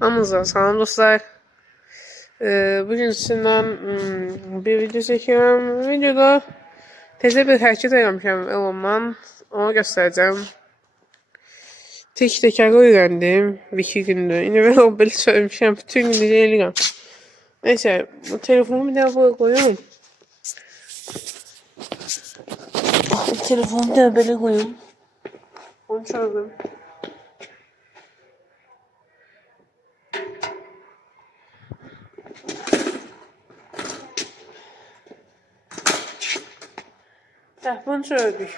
Hamınıza salam dostlar. Bugün sizden bir video çekiyorum. Videoda teze bir hərəkət eləmişəm Elon'dan. Onu göstereceğim. Tek teker öğrendim. Bir iki gündür. Yine ben o böyle söylemişim. Bütün gün dinleyeceğim. Neyse. Bu telefonu bir daha buraya koyuyorum. Telefonu da böyle koyuyorum. Onu çaldım. Bunu söyledik.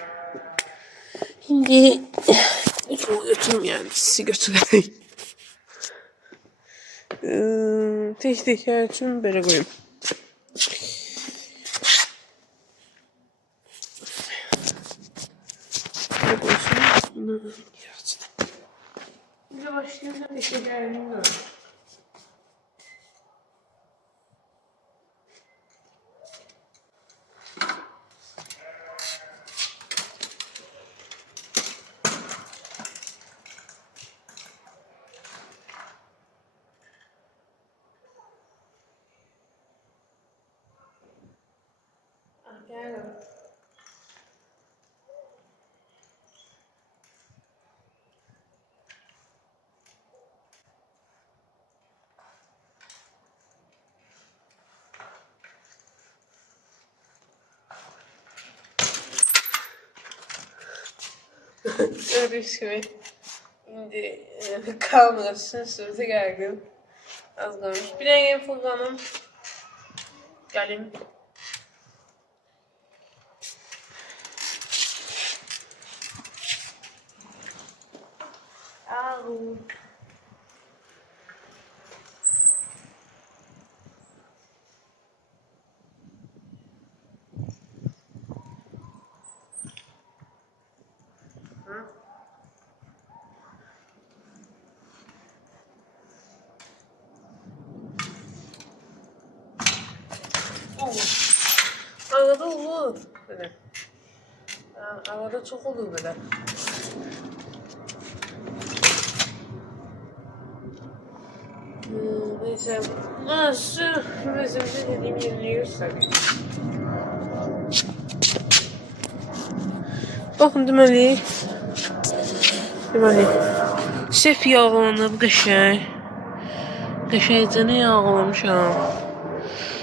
Şimdi götürüm yani sizi götüreyim. Tek teker için böyle koyayım. Böyle koysun. Bunu yaratın. Bir de başlayalım da tek tekerini görüyorum. Gel. Gördüğünüz gibi şimdi kamerasının sırtı geldim. Az kalmış. Bir de Furkan'ım gelin. Au. Arada olur böyle. Arada çok olur böyle. Neyse. Nasıl bizim dediğim yerini göstereyim. Bakın deməli. Sef yağlanıb qəşəng. Qəşəngcəni yağlamışam.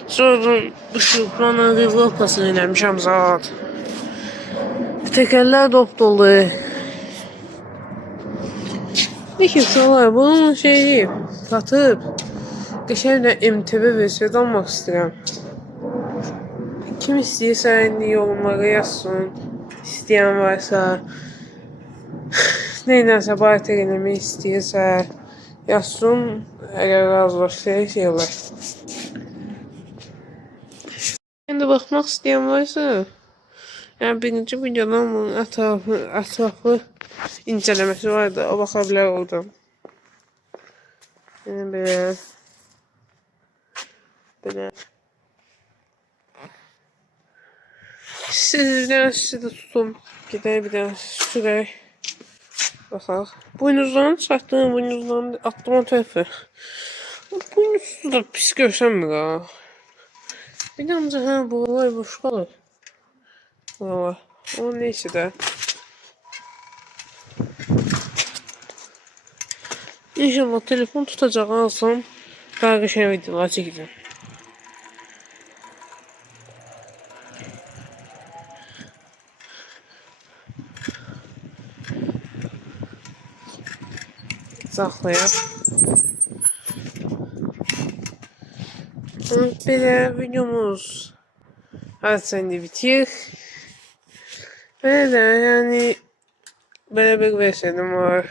Sonra bu şuruplarla rivlopasını eləmişəm zat. Təkərlər dop dolu. Ne ki uşaqlar bunun şeyi satıb. Qəşəng də MTV versiyonu almaq istəyirəm. Kim istəyirsə indi yorumlara yazsın. İstəyən varsa. Neynəsə barter eləmək istəyirsə yazsın. Əgər razılaşsa şey olar. Şimdi baxmaq istəyən varsa, yəni birinci videodan bunun ətraflı incələməsi vardı. O baxa bilər oradan. Yəni belə. Sizi de tutum. Gider bir daha sürək. Baxaq. Buynuzlarını çıxartdım. Buynuzlarını atdım o tərəfə. Buynuzsuz da pis görsənmir ha. Bir də ancaq buralar boş qalır. Buralar. O neysə də. İnşallah telefon tutacaq alsam. Daha qəşəng videolar çəkəcəm. Saxlayaq. Belə videomuz hərçəndə bitir. Belə də yəni belə bir versiyonum var.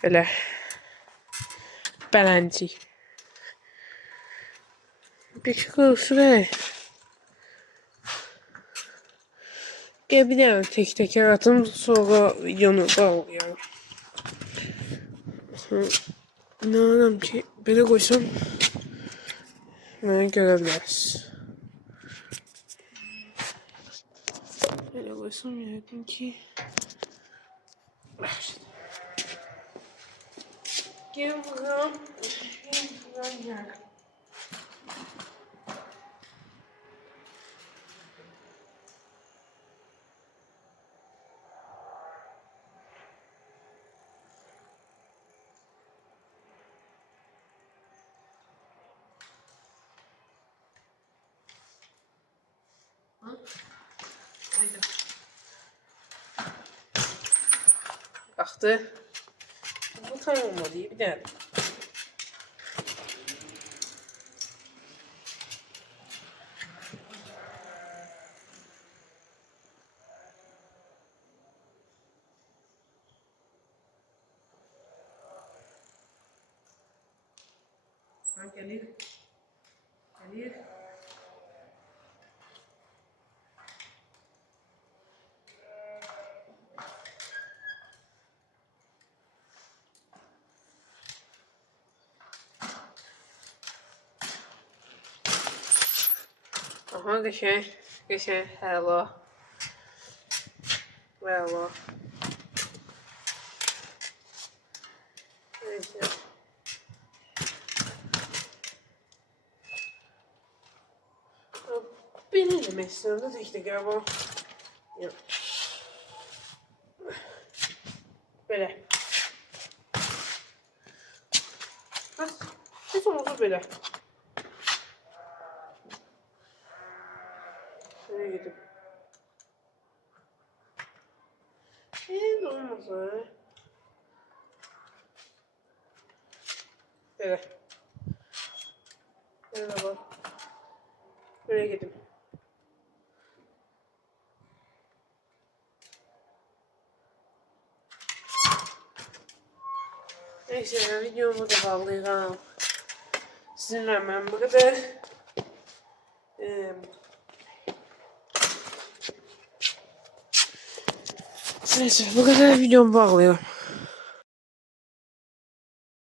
Belə bələnci. Bir şey sürək. Gəl bir dənə tek teker atım sonra videonu bağlayalım. İnanırım ki belə qoysam mənə görə bilərsiniz. Belə qoysam yəqin ki Gel bakalım. Gel. Haydi. Baktı. Bu tam olmadı. Bir daha. Ha, gelir. Gelir. Aha, geçen. Hello. Hello. Neyse. Beni demek istiyorum da tek tek ama. Yok. Böyle. Hiç olmazsa böyle. Şuraya gidip. Ne olmazsa. Böyle. Böyle bak. Buraya gidip. Neyse, videomu da bağlayacağım. Sizinle ben bu kadar. Neyse, bu kadar videomu bağlıyorum.